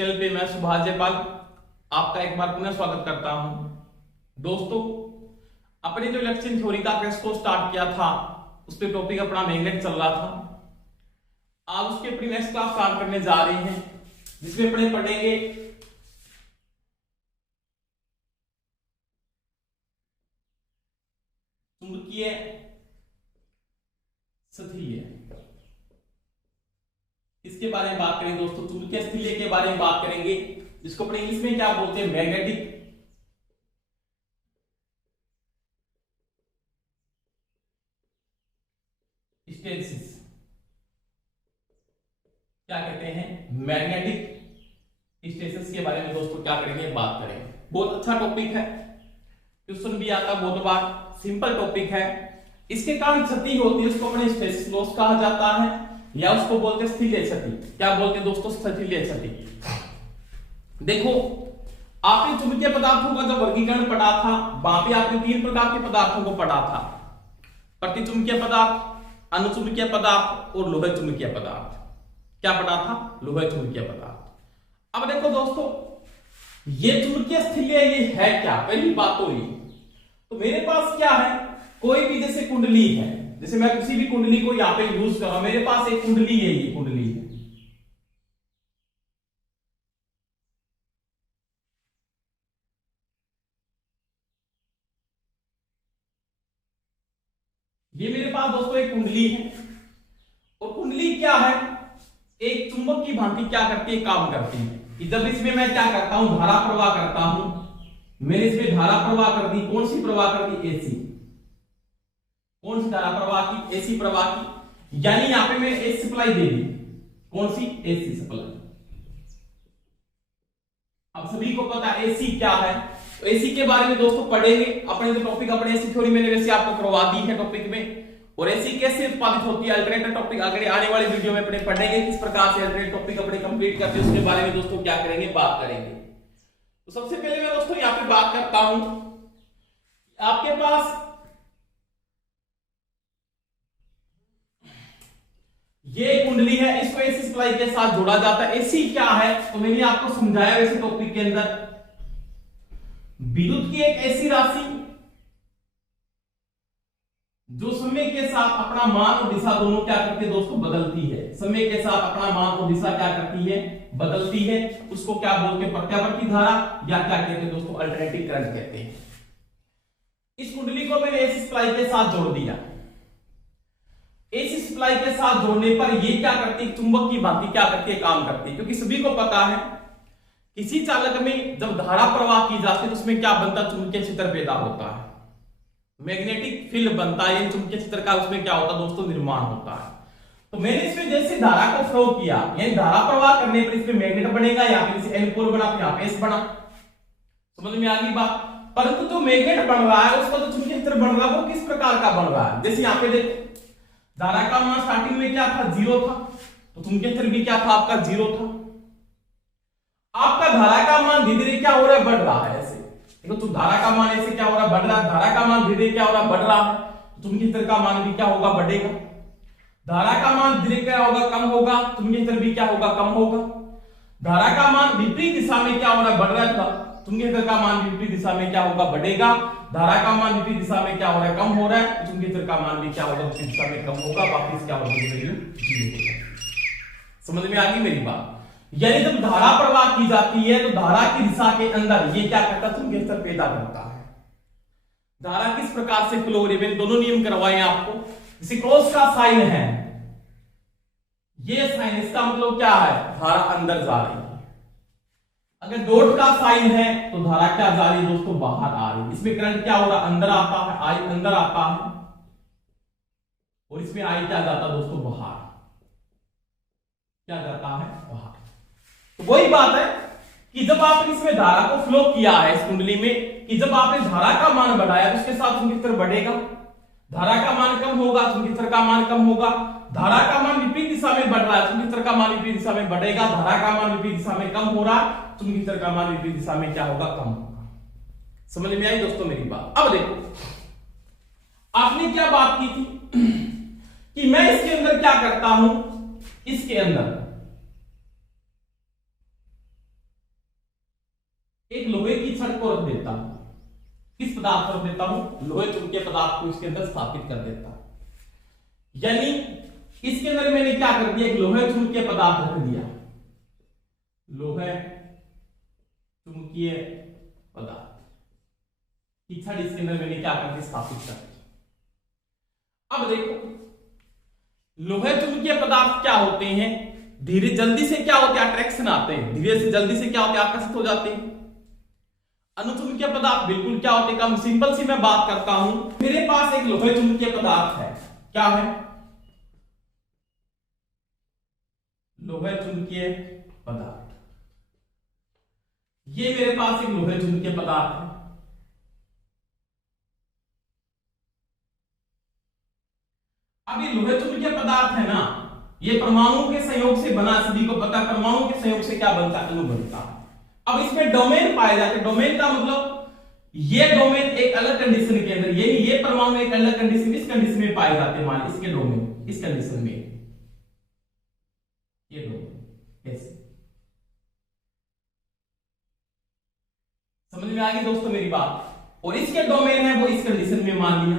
Channel पे मैं सुभाष जयपाल आपका एक बार पुनः स्वागत करता हूं। दोस्तों, अपने जो इलेक्शन थ्योरी का टेस्ट को स्टार्ट किया था उस पे टॉपिक अपना मैग्नेट चल रहा था। आज उसके अपनी नेक्स्ट क्लास स्टार्ट करने जा रहे हैं, जिसमें अपने पढ़ेंगे चुंबकीय स्थलीय। इसके बारे में बात करेंगे दोस्तों, चुंबकीय स्थलीय के बारे में बात करेंगे, जिसको अपने इंग्लिश में क्या बोलते हैं, मैग्नेटिक स्टेसिस। क्या कहते हैं, मैग्नेटिक स्टेसिस के बारे में दोस्तों क्या करेंगे, बात करेंगे। बहुत अच्छा टॉपिक है, क्वेश्चन भी आता है बहुत बार, सिंपल टॉपिक है। इसके कारण क्षति होती है, उसको अपने स्टेसिस लॉस कहा जाता है या उसको बोलते हैं स्थलीय क्षति। क्या बोलते हैं दोस्तों, स्थलीय क्षति। देखो, आपने चुंबकीय पदार्थों का जब वर्गीकरण पढ़ा था, वहां पे आपने तीन प्रकार के पदार्थों को पढ़ा था, प्रतिचुंबकीय पदार्थ, अनुचुंबकीय पदार्थ और लोह चुंबकीय पदार्थ। क्या पढ़ा था, लोह चुंबकीय पदार्थ। अब देखो दोस्तों, ये चुंबकीय स्थलीय ये है क्या, पहली बात तो ये। तो मेरे पास क्या है, कोई भी जैसे कुंडली है, जैसे मैं किसी भी कुंडली को यहां पे यूज कर रहा हूं, मेरे पास एक कुंडली है, ये कुंडली है। ये मेरे पास दोस्तों एक कुंडली है, और कुंडली क्या है, एक चुंबक की भांति क्या करती है, काम करती है। कि जब इसमें मैं क्या करता हूं, धारा प्रवाह करता हूं, मैंने इसमें धारा प्रवाह कर दी, कौन सी प्रवाह कर दी, एसी। कौन सी धारा प्रवाह की, एसी प्रवाह की। यानी यहां पे मैं एसी सप्लाई दे दी, कौन सी, एसी सप्लाई। अब सभी को पता एसी क्या है, तो एसी के बारे में दोस्तों पढ़ेंगे। अपने जो टॉपिक अपने एसी थ्योरी मैंने वैसे आपको करवा दी है टॉपिक में, और एसी कैसे उत्पादित होती है, अल्टरनेटिव टॉपिक आगे आने वाले वीडियो में अपने पढ़ेंगे, किस प्रकार से अल्टरनेटिव टॉपिक अपने कंप्लीट करते हैं, उसके बारे में दोस्तों क्या करेंगे, बात करेंगे। तो सबसे पहले मैं दोस्तों यहां पे बात करता हूं, आपके पास ये कुंडली है, इसको एसी सप्लाई के साथ जोड़ा जाता है। एसी क्या है, तो मैंने आपको समझाया वैसे टॉपिक के अंदर, विद्युत की एक ऐसी राशि जो समय के साथ अपना मान और दिशा दोनों क्या करती है दोस्तों, बदलती है। समय के साथ अपना मान और दिशा क्या करती है, बदलती है। उसको क्या बोलते हैं, प्रत्यावर्ती धारा, या क्या कहते हैं दोस्तों, अल्टरनेटिंग करंट कहते हैं। इस कुंडली को मैंने एसी सप्लाई के साथ जोड़ दिया। एसी सप्लाई के साथ जोड़ने पर ये क्या करती है, चुंबक की भांति क्या करती है, काम करती है। क्योंकि सभी को पता है, किसी चालक में जब धारा प्रवाह की जाती है तो उसमें क्या बनता है, चुंबकीय क्षेत्र पैदा होता है, मैग्नेटिक फील्ड बनता है। चुंबकीय क्षेत्र का उसमें क्या होता है दोस्तों, निर्माण होता है। तो मैंने इसमें जैसे धारा को फ्लो किया, यानी धारा प्रवाह करने पर इसमें मैग्नेट बनेगा, यहाँ पे जैसे एल पोल बना, यहाँ पे एस बना। समझ में आ गई बात। परंतु जो मैग्नेट बन रहा है, उसका जो चुंबकीय क्षेत्र बन रहा है वो किस प्रकार का बन रहा है। जैसे यहाँ पे देखो, धारा का मान स्टार्टिंग में क्या था, 0 था, तो चुंबकीय क्षेत्र भी क्या था आपका, 0 था। आपका धारा का मान धीरे धीरे क्या हो रहा है, बढ़ रहा है। ऐसे देखो, तो धारा का मान ऐसे क्या हो रहा है, बढ़ रहा है। धारा का मान धीरे धीरे क्या हो रहा है, बढ़ रहा है। चुंबकीय क्षेत्र का मान भी क्या होगा, बढ़ेगा। धारा का मान धीरे क्या होगा, कम होगा, चुंबकीय क्षेत्र भी क्या होगा, कम होगा। धारा का मान विपरीत दिशा में क्या हो रहा है, बढ़ रहा है, चुंबकीय क्षेत्र का मान विपरीत दिशा में क्या होगा, बढ़ेगा। धारा का मान विपरीत दिशा में क्या हो रहा है, कम हो रहा है, चुंबकीय क्षेत्र का मान भी क्या होगा, विपरीत दिशा में कम होगा। वापस क्या होगा, वैल्यू 0 होगा। समझ में आ गई मेरी बात। यानी जब धारा प्रवाह की जाती है तो धारा की दिशा के अंदर ये क्या करता है, चुंबकीय क्षेत्र पैदा करता है। धारा किस प्रकार से फ्लो हो रही है, दोनों नियम करवाए आपको। जैसे क्रॉस का साइन है, ये साइन, इसका मतलब क्या है, धारा अंदर जा रही है। अगर डॉट का साइन है तो धारा क्या जा रही है दोस्तों, बाहर आ रही है। इसमें करंट क्या हो रहा है, अंदर आता है, आई अंदर आता है, और इसमें आई क्या जाता है दोस्तों, बाहर। क्या जाता है, बाहर। तो वही बात है कि जब आपने इसमें धारा को फ्लो किया है इस कुंडली में, कि जब आपने धारा का मान बढ़ाया तो उसके साथ चुंबकीय क्षेत्र बढ़ेगा। धारा का मान कम होगा, चुंबकीय क्षेत्र का मान कम होगा। धारा का मान विपरीत दिशा में बढ़ रहा है, चुंबकीय क्षेत्र का मान विपरीत दिशा में बढ़ेगा। धारा का मान विपरीत दिशा में कम हो रहा है, चुंबकीय क्षेत्र का मान विपरीत दिशा में क्या होगा, कम होगा। समझ में आई दोस्तों मेरी बात। अब देखो, आपने क्या बात की थी कि मैं इसके अंदर क्या करता हूं, इसके अंदर एक लोहे की छड़ को रख देता हूं, किस पदार्थ पर रख देता हूं, लोहे चुंबकीय पदार्थ को इसके अंदर स्थापित कर देता हूं। यानी इसके अंदर मैंने क्या कर दिया, एक लोहे चुंबकीय पदार्थ रख दिया, लोहे चुंबकीय पदार्थ की छड़ इसके अंदर मैंने क्या कर दी, स्थापित कर दी। अब देखो लोहे चुंबकीय पदार्थ क्या होते हैं, धीरे जल्दी से क्या होते हैं, अट्रैक्शन आते हैं, धीरे से जल्दी से क्या होते हैं, आकर्षित हो जाते हैं। अनुचुंबकीय पदार्थ बिल्कुल क्या होते हैं, कम सिंपल सी मैं बात करता हूं, मेरे पास एक लोहे चुंबकीय पदार्थ है, क्या है, लोहे चुंबकीय पदार्थ, ये मेरे पास एक लोहे चुंबकीय पदार्थ है। अब ये लोहे चुंबकीय पदार्थ है ना, ये परमाणु के संयोग से बना, सभी को पता है परमाणु के संयोग से क्या बनता है, अणु बनता है। अब इसमें डोमेन पाए जाते हैं, डोमेन का मतलब ये डोमेन एक अलग कंडीशन के अंदर, ये परमाणु एक अलग कंडीशन, इस कंडीशन में पाए जाते हैं, मान इसके डोमेन इस कंडीशन में, ये डोमेन ऐसे। समझ में आ गई दोस्तों मेरी बात। और इसके डोमेन है वो इस कंडीशन में, मान लिया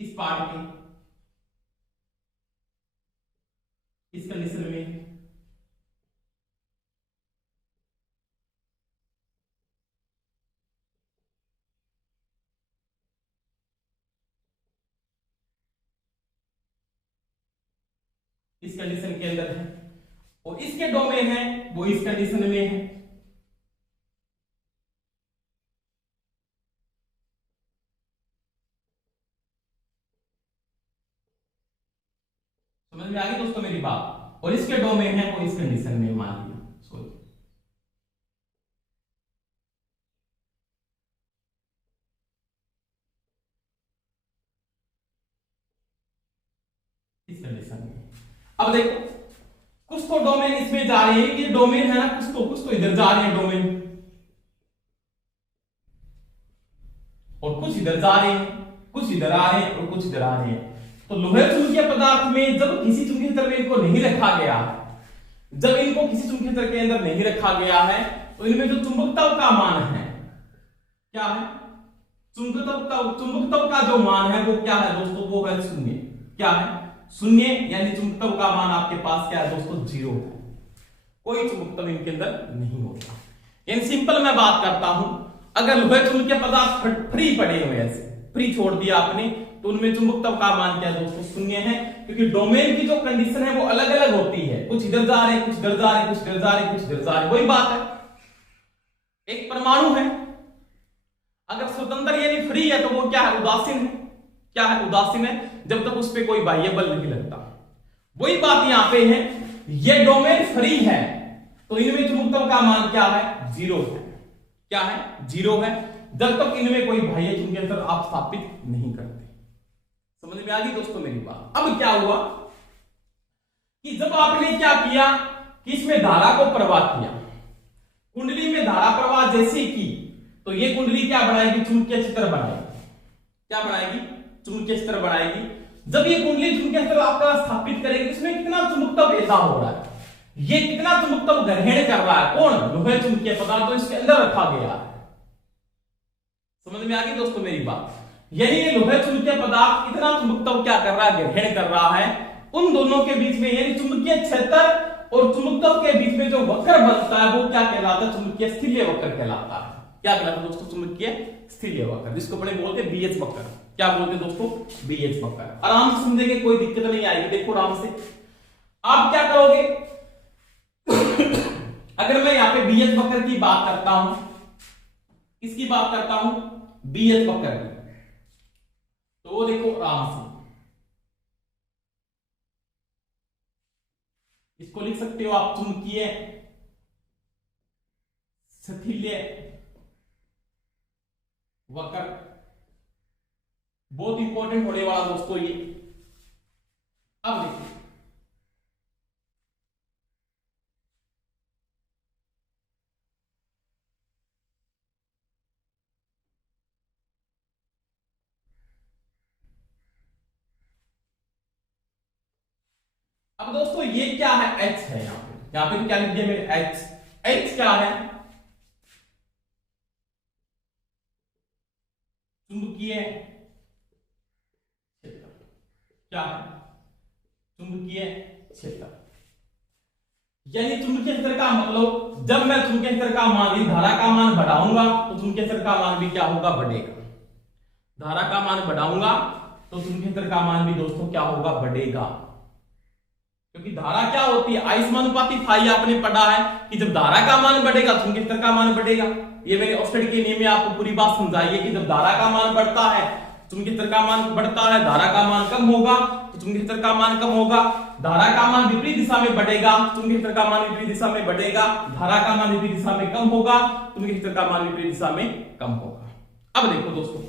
इस पार्ट के इस कंडीशन में, इस कंडीशन के अंदर है, और इसके डोमेन है वो इस कंडीशन में है। समझ में आ गई दोस्तों मेरी बात। और इसके डोमेन है वो इस कंडीशन में, मान लिया सॉरी इस कंडीशन में। अब देखो कुछ तो डोमेन इसमें जा रहे हैं, ये डोमेन है ना, कुछ तो इधर जा रहे हैं डोमेन, और कुछ इधर जा रहे हैं, कुछ इधर आ रहे हैं और कुछ इधर आ रहे हैं। तो लोहे चुंबकीय पदार्थ में जब किसी चुंबकीय क्षेत्र में इनको नहीं रखा गया, जब इनको किसी चुंबकीय क्षेत्र के अंदर नहीं रखा गया है, तो इनमें जो चुंबकत्व का मान है क्या है, चुंबकत्व का जो मान है वो क्या है दोस्तों, वो है शून्य। क्या है, शून्य, यानी चुंबकत्व का मान आपके पास क्या है दोस्तों, 0 है, कोई चुंबकत्व इनके अंदर नहीं होता। यानी सिंपल मैं बात करता हूं, अगर लोहे चुंबकीय पदार्थ फ्री पड़े हुए ऐसे फ्री छोड़ दिया आपने, तो उनमें चुंबकत्व का मान क्या है दोस्तों, शून्य है, क्योंकि डोमेन की जो कंडीशन है वो अलग अलग होती है, कुछ इधर जा रहे हैं, कुछ इधर जा रहे हैं, कुछ इधर जा रहे हैं, कुछ इधर जा रहे हैं। वही बात है, एक परमाणु है, अगर स्वतंत्र यानी फ्री है तो वो क्या है, उदासीन है। क्या है, उदासीन है, जब तक उस पर कोई बाह्य बल नहीं लगता। वही बात यहां पे है, ये डोमेन फ्री है तो इनमें चुंबकत्व का मान क्या है, 0 है। क्या है, 0 है, जब तक इनमें कोई बाह्य चुंबकीय क्षेत्र आप स्थापित नहीं करते। समझ में आ गई दोस्तों मेरी बात। अब क्या हुआ कि जब आपने क्या किया कि इसमें धारा को प्रवाह किया, कुंडली में धारा प्रवाह जैसे की, तो ये कुंडली क्या बनाएगी, चुंबकीय क्षेत्र बनाएगी। क्या बनाएगी, चुंबकीय क्षेत्र बनाएगी। जब ये कुंडली चुंबकीय क्षेत्र आपका स्थापित करेगी, इसमें कितना चुंबकत्व पैदा हो रहा है, ये कितना चुंबकत्व ग्रहण कर रहा है, कौन, लोहे चुंबकीय पदार्थ तो इसके अंदर रखा गया है। समझ में आ गई दोस्तों मेरी बात। यानी ये लोहे चुंबकीय पदार्थ कितना चुंबकत्व क्या कर रहा है, ग्रहण कर रहा है। उन दोनों के बीच में यानी चुंबकीय क्षेत्र और चुंबकत्व के बीच में जो वक्र बनता है वो क्या कहलाता है, चुंबकीय स्थील्य वक्र कहलाता है। क्या कहलाता है दोस्तों, चुंबकीय स्थील्य वक्र, जिसको अपने बोलते हैं बीएच वक्र। क्या बोलते हैं दोस्तों, बीएच वक्र। आराम से समझेंगे, कोई दिक्कत नहीं आएगी। देखो आराम से आप क्या करोगे अगर मैं यहां पे बीएच वक्र की बात करता हूं, किसकी बात करता हूं, बीएच वक्र की, तो वो देखो आराम से इसको लिख सकते हो आप, चुंबकीय स्थील्य वक्र। बहुत इंपॉर्टेंट होने वाला दोस्तों ये। अब देखिए अब दोस्तों ये क्या है, H है, यहां पे क्या लिख दिया मैंने, H। H क्या है? चुंबकीय क्षेत्र। क्या है? चुंबकीय क्षेत्र। यानी चुंबकीय क्षेत्र का मतलब, जब मैं चुंबकीय क्षेत्र का मान, धारा का मान बढ़ाऊंगा तो चुंबकीय क्षेत्र का मान भी क्या होगा? बढ़ेगा। धारा का मान बढ़ाऊंगा तो चुंबकीय क्षेत्र का मान भी दोस्तों क्या होगा? बढ़ेगा। क्योंकि धारा क्या होती है? I समानुपाती फाई आपने पढ़ा है कि जब धारा का मान बढ़ेगा चुंबकीय क्षेत्र का मान बढ़ेगा। ये मैंने ऑक्सफोर्ड के नियम में आपको पूरी बात समझाई है कि जब धारा का मान बढ़ता है चुंबकीय क्षेत्र का मान बढ़ता है, धारा का मान कम होगा तो चुंबकीय क्षेत्र का मान कम होगा। धारा का मान विपरीत दिशा में बढ़ेगा, चुंबकीय क्षेत्र का मान विपरीत दिशा में बढ़ेगा। धारा का मान विपरीत दिशा में कम होगा, चुंबकीय क्षेत्र का मान विपरीत दिशा में कम होगा। अब देखो दोस्तों,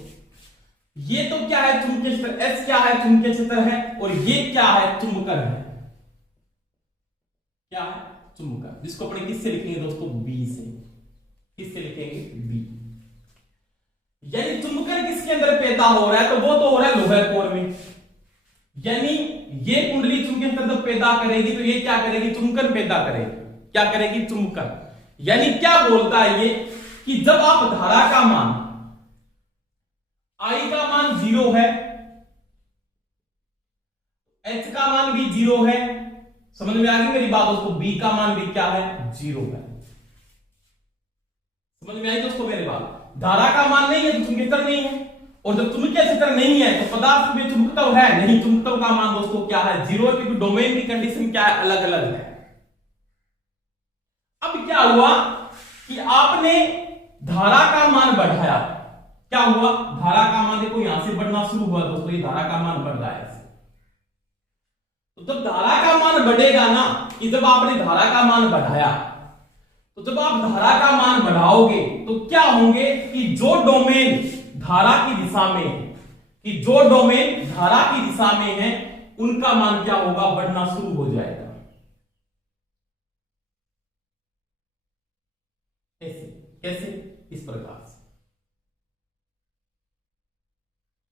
ये तो क्या है? चुंबकीय क्षेत्र। एस क्या है? चुंबकीय क्षेत्र है। और ये क्या है? चुंबकन है। क्या है? चुंबकन, जिसको अपने किससे लिखेंगे दोस्तों? बी से। किससे लिखेंगे? बी। यानी चुंबकन किसके अंदर पैदा हो रहा है? तो वो तो हो रहा है लोहे कोर में। यानी ये कुंडली चुंबकीय क्षेत्र जब पैदा करेगी तो ये क्या करेगी? चुंबकन पैदा करेगी। क्या करेगी? चुंबकन। यानी क्या बोलता है ये कि जब आप धारा का मान, I का मान 0 है, H का मान भी 0 है, समझ में आ गई मेरी बात दोस्तों? B का मान भी क्या है? 0 है। समझ में आई दोस्तों मेरी बात? धारा का मान नहीं है तो चुंबकीय क्षेत्र नहीं है, और जब चुंबकीय क्षेत्र नहीं है तो पदार्थ में चुंबकत्व है नहीं। चुंबकत्व का मान दोस्तों क्या है? 0 है, क्योंकि डोमेन की कंडीशन क्या है? अलग अलग है। अब क्या हुआ कि आपने धारा का मान बढ़ाया। क्या हुआ? धारा का मान देखो यहां से बढ़ना शुरू हुआ दोस्तों, ये धारा का मान बढ़ रहा है। तो जब धारा का मान बढ़ेगा ना, कि जब आपने धारा का मान बढ़ाया, तो जब आप धारा का मान बढ़ाओगे तो क्या होंगे कि जो डोमेन धारा की दिशा में है, कि जो डोमेन धारा की दिशा में है उनका मान क्या होगा? बढ़ना शुरू हो जाएगा। ऐसे कैसे? इस प्रकार से।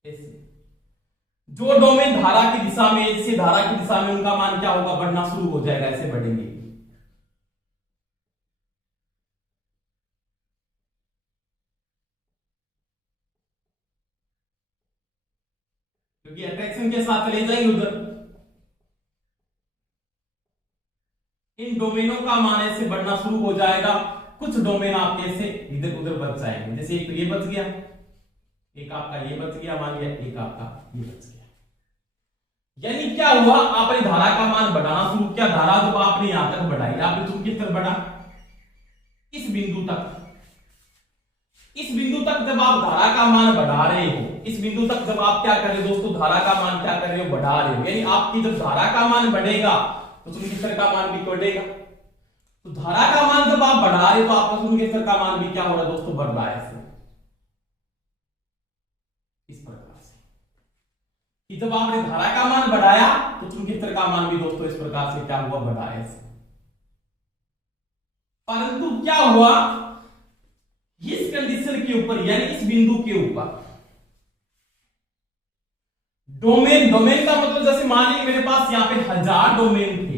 ऐसे जो डोमेन धारा की दिशा में, इससे धारा की दिशा में उनका मान क्या होगा? बढ़ना शुरू हो जाएगा। ऐसे बढ़ेंगे। क्योंकि अट्रैक्शन के साथ चले जाएंगे उधर। इन डोमेनों का मान ऐसे बढ़ना शुरू हो जाएगा। कुछ डोमेन आपके ऐसे इधर उधर बच जाएंगे। जैसे एक तो ये बच गया, एक आपका ये बच गया, मान लिया एक आपका ये बच गया। यानी क्या हुआ? आपने धारा का मान बढ़ाना शुरू किया। धारा जब आपने यहां तक बढ़ाई, आपने चुंबकीय क्षेत्र बढ़ा इस बिंदु तक। इस बिंदु तक जब आप धारा का मान बढ़ा रहे हो, इस बिंदु तक जब आप क्या कर रहे हो दोस्तों? धारा का मान क्या कर रहे हो? बढ़ा रहे हो। यानी आपकी जब धारा का मान बढ़ेगा तो चुंबकीय क्षेत्र का मान भी बढ़ेगा। तो धारा का मान जब आप बढ़ा रहे हो तो आपका चुंबकीय क्षेत्र का मान भी क्या हो रहा है दोस्तों? बढ़ रहा है। इस प्रकार से कि जब आपने धारा का मान बढ़ाया तो चुंबकीय क्षेत्र का मान भी दोस्तों इस प्रकार से क्या हुआ? बढ़ा है। परंतु क्या हुआ? इस कंडीशन के ऊपर, यानी इस बिंदु के ऊपर डोमेन, डोमेन का मतलब जैसे मान लीजिए मेरे पास यहां पे 1000 डोमेन थे।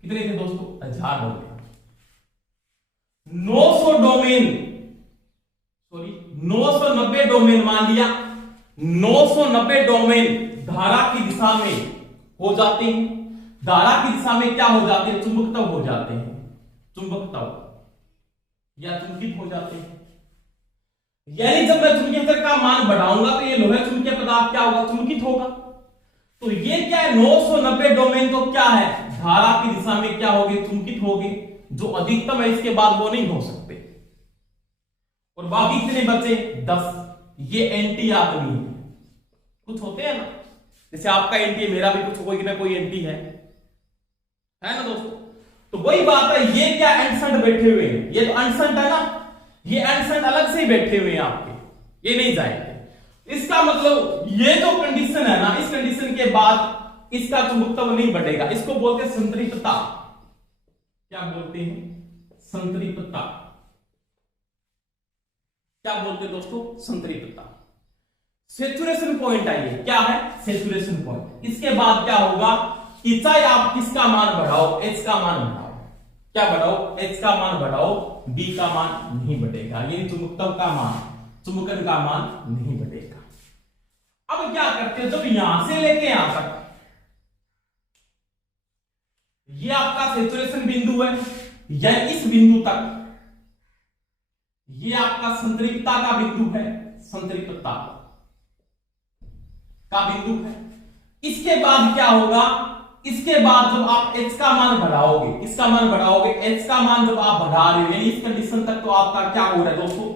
कितने थे दोस्तों? 1000 डोमेन। 900 डोमेन, सॉरी 990 डोमेन मान लिया। 990 डोमेन धारा की दिशा में हो जाते हैं। धारा की दिशा में क्या हो जाते हैं? चुंबकत्व हो जाते हैं। चुंबकत्व या चुंबकित हो जाते हैं। यानी जब मैं चुंबकीय क्षेत्र का मान बढ़ाऊंगा तो ये लोहे चुंबकीय पदार्थ क्या होगा? चुंबकित होगा। तो ये क्या है? 990 डोमेन तो क्या है? धारा की दिशा में क्या होंगे? चुंबकित होंगे। जो अधिकतम है इसके बाद वो नहीं हो सकते। और बाकी कितने बचे? 10। ये एंटी आदमी है। कुछ होते हैं ना, जैसे आपका एंटी है, मेरा भी कुछ कोई ना कोई एंटी है ना दोस्तों? तो वही बात है। ये क्या एंडसंट बैठे हुए हैं? ये तो एंडसंट है ना, ये एंडसंट अलग से ही बैठे हुए हैं आपके, ये नहीं जाएंगे। इसका मतलब ये जो कंडीशन है ना, इस कंडीशन के बाद इसका चुंबकत्व नहीं बढ़ेगा। इसको बोलते हैं संतृप्तता। क्या बोलते हैं? संतृप्तता। क्या बोलते हैं दोस्तों? संतृप्तता। सैचुरेशन पॉइंट आइए, क्या है? Saturation point. इसके बाद क्या होगा कि चाहे आप किसका मान बढ़ाओ, एच का मान बढ़ाओ, क्या बढ़ाओ, h का मान बढ़ाओ, b का मान नहीं बढ़ेगा, यानी चुंबकत्व का मान, चुंबकन का मान नहीं बढ़ेगा। अब क्या करते हो, जब यहां से लेके यहां तक ये आपका सैचुरेशन बिंदु है, या इस बिंदु तक ये आपका संतृप्तता का बिंदु है, संतृप्तता का बिंदु है। इसके बाद क्या होगा, इसके बाद जब आप h का मान बढ़ाओगे, किसका मान बढ़ाओगे, h का मान जब आप बढ़ा रहे हो, यानी इस कंडीशन तक तो आपका क्या हो रहा है दोस्तों,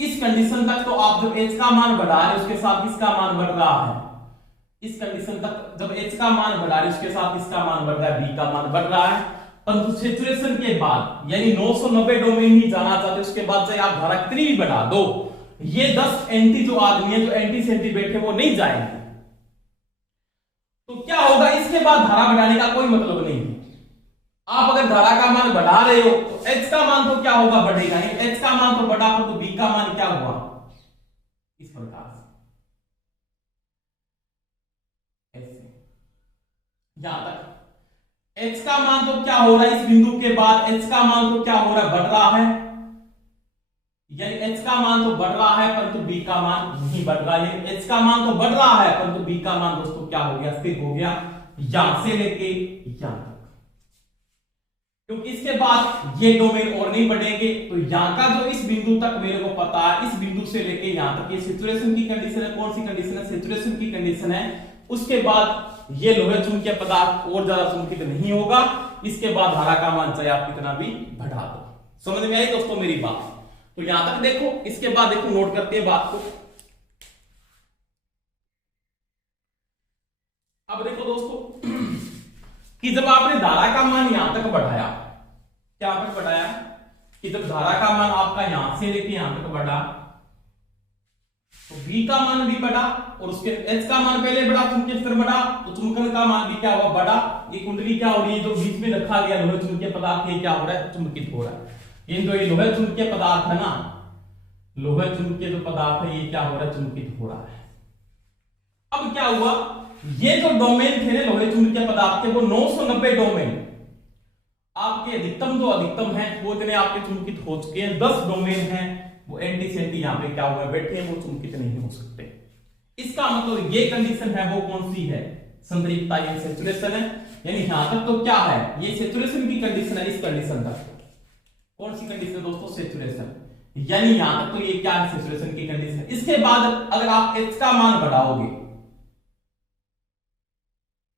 इस कंडीशन तक तो आप जब h का मान बढ़ा रहे हो उसके साथ किसका मान बढ़ रहा है, इस कंडीशन तक जब h का मान बढ़ा रहे हो उसके साथ किसका मान बढ़ रहा है, b का मान बढ़ रहा है। परंतु सैचुरेशन के बाद यानी 990 डोमेन ही जाना चाहते, उसके बाद चाहे आप धारा कितनी भी बढ़ा दो, ये 10 एंटी जो आदमी है, जो एंटी से एंटी बैठे वो नहीं जाएंगे। तो क्या होगा, इसके बाद धारा बढ़ाने का कोई मतलब नहीं है। आप अगर धारा का मान बढ़ा रहे हो तो h का मान तो क्या होगा, बढ़ेगा, h का मान तो बढ़ा, तो b का मान क्या हुआ, इस प्रकार से ऐसे यहां तक h का मान तो क्या हो रहा है, इस बिंदु के बाद h का मान तो क्या हो रहा है, बढ़ रहा है, यानी h का मान तो बढ़ रहा है परंतु b का मान नहीं बढ़ रहा है। h का मान तो बढ़ रहा है परंतु b का मान दोस्तों क्या हो गया, स्थिर हो गया यहां से लेके यहां तक, क्योंकि इसके बाद ये डोमेन और नहीं बढ़ेंगे। तो यहां का जो इस बिंदु तक मेरे को पता है, इस बिंदु से लेके यहां तक ये सैचुरेशन की कंडीशन है। कौन सी कंडीशन है, सैचुरेशन की कंडीशन है। उसके बाद ये लोहे चुंबकीय पदार्थ और ज्यादा चुंबकित नहीं होगा। इसके बाद धारा का मान चाहे आप कितना भी बढ़ा दो। समझ में आई दोस्तों मेरी बात। तो यहां तक देखो, इसके बाद देखो नोट करते हैं बात को। अब देखो दोस्तों कि जब आपने धारा का मान यहां तक बढ़ाया, क्या तक बढ़ाया कि जब धारा का मान आपका यहां से लेके यहां तक बढ़ा तो v का मान भी बढ़ा और उसके h का मान पहले बढ़ा, चुंबकीय स्तर बढ़ा, तो चुंबकन का मान भी क्या हुआ, बढ़ा। ये कुंडली क्या हो रही है, जो बीच में रखा गया लोहे चुंबकीय पदार्थ, ये क्या हो रहा है, चुंबकित हो रहा है। ये जो ये लोहे चुंबकीय पदार्थ है ना, लोहे चुंबकीय जो पदार्थ है ये क्या हो रहा है, चुंबकित हो रहा है। अब क्या हुआ, ये जो डोमेन थे ना लोहे चुंबकीय पदार्थ के, वो 990 डोमेन आपके अधिकतम जो अधिकतम है वो इतने आपके चुंबकित हो चुके हैं। 10 डोमेन हैं वो एंटी सेंटी यहाँ पे क्या हुआ बैठे हैं, वो चुंबकित नहीं हो सकते। इसका मतलब ये कंडीशन है वो कौन सी है, संतृप्तता, ये सैचुरेशन है। यानी यहां तक तो क्या है, ये सैचुरेशन की कंडीशन है। इस कंडीशन तक कौन सी कंडीशन दोस्तों, सैचुरेशन। यानी यहां तक तो ये क्या है, सैचुरेशन की कंडीशन। इसके बाद अगर आप h का मान बढ़ाओगे,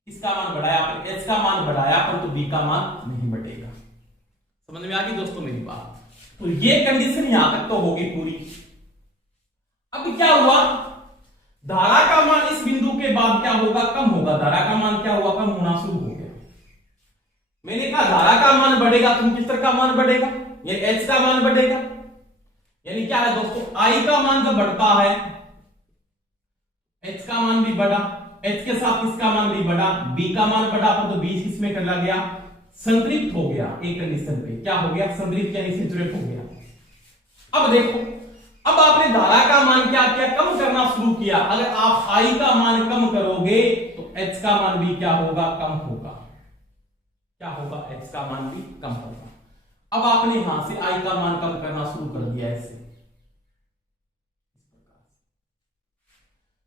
इसका मान बढ़ाया आपने, h का मान बढ़ाया परंतु b का मान नहीं बढ़ेगा। समझ में आ गई दोस्तों मेरी बात। तो ये कंडीशन यहां तक तो होगी पूरी। अब क्या हुआ, धारा का मान इस बिंदु के बाद क्या होगा, कम होगा। धारा का मान क्या हुआ, कम होना शुरू हो गया। मैंने कहा धारा का मान बढ़ेगा तो किस तरह का मान बढ़ेगा, ये h का मान बढ़ेगा। यानी क्या है दोस्तों, I का मान जब बढ़ता है h का मान भी बढ़ा, h के साथ इसका मान भी बढ़ा, b का मान बढ़ा, तो b किसमें चला गया, संतृप्त हो गया। एक कंडीशन पे क्या हो गया, संतृप्त यानी सैचुरेट हो गया। अब देखो, अब आपने धारा का मान क्या किया, कम करना शुरू किया। अगर आप I का मान कम करोगे तो h का मान भी क्या होगा, कम होगा। क्या होगा, h का मान भी कम होगा। अब आपने यहां से I का मान कम करना शुरू कर दिया ऐसे।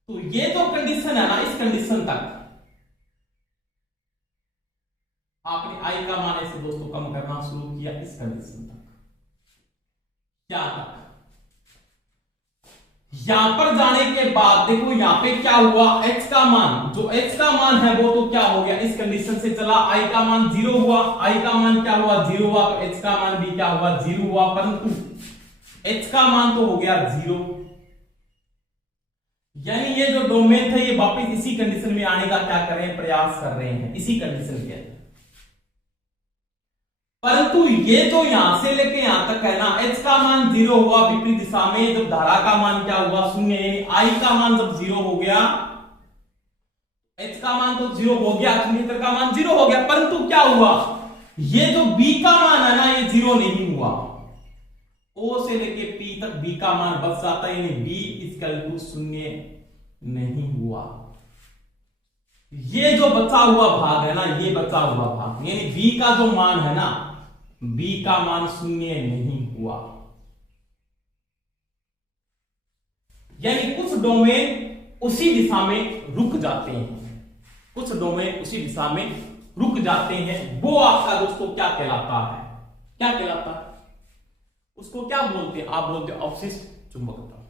तो ये जो कंडीशन है ना, इस कंडीशन तक आपने I का मान ऐसे दोस्तों कम करना शुरू किया, इस कंडीशन तक। क्या तक, यहां पर जाने के बाद देखो यहां पे क्या हुआ, h का मान, जो h का मान है वो तो क्या हो गया, इस कंडीशन से चला, I का मान 0 हुआ। I का मान क्या हुआ, 0 हुआ, तो h का मान भी क्या हुआ, 0 हुआ। परंतु h का मान तो हो गया 0। यानी ये जो डोमेन था ये वापस इसी कंडीशन में आने का क्या कर रहे हैं, प्रयास कर रहे हैं, इसी कंडीशन के अंदर। परंतु ये जो यहां से लेके यहां तक है ना, h का मान 0 हुआ विपरीत दिशा में, जब धारा का मान क्या हुआ, 0। यानी I का मान जब 0 हो गया, h का मान तो 0 हो गया, चुंबकीय का मान 0 हो गया। परंतु क्या हुआ, ये जो b का मान है ना, ये 0 नहीं हुआ। O से लेके P तक b का मान बच जाता है, यानी b इक्वल टू 0 नहीं हुआ। ये जो बचा हुआ भाग है ना, ये बचा हुआ भाग, यानी b का जो मान है ना, बी का मान शून्य नहीं हुआ। यानी कुछ डोमेन उसी दिशा में रुक जाते हैं, कुछ डोमेन उसी दिशा में रुक जाते हैं, वो आपका दोस्तों क्या कहलाता है, क्या कहलाता है, उसको क्या बोलते हैं, आप बोलते हैं अवशिष्ट चुंबकत्व।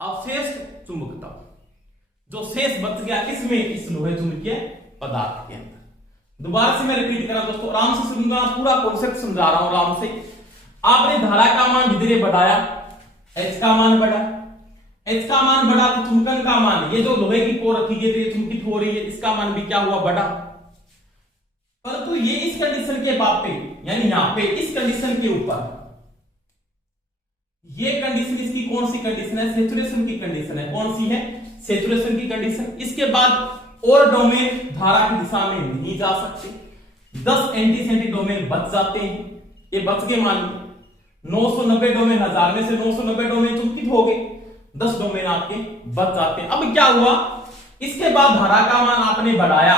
अवशेष चुंबकत्व, जो शेष बच गया किसमें, इस लोहे चुंबकीय पदार्थ के अंदर। दोबारा से मैं रिपीट कर रहा हूं दोस्तों, आराम से सुनूंगा, पूरा कॉन्सेप्ट समझा रहा हूं आराम से। आपने धारा का मान धीरे धीरे बढ़ाया, एच का मान बढ़ा, एच का मान बढ़ा तो चुंबकन का मान, ये जो लोहे की कोर रखी गई थी चुंबकित हो रही है, इसका मान भी क्या हुआ, बढ़ा। परंतु ये इस कंडीशन के बाद पे, यानी यहां पे इस कंडीशन के ऊपर, ये कंडीशन इसकी कौन सी कंडीशन है, सैचुरेशन की कंडीशन है। कौन सी है, सैचुरेशन की कंडीशन। इसके बाद और डोमेन धारा की दिशा में नहीं जा सकते, 10 एंटीसेंटी डोमेन बच जाते हैं। ये बच गए, मान लो 990 डोमेन, 1000 में से 990 डोमेन चुंबकित हो गए, 10 डोमेन आपके बच जाते हैं। अब क्या हुआ, इसके बाद धारा का मान आपने बढ़ाया,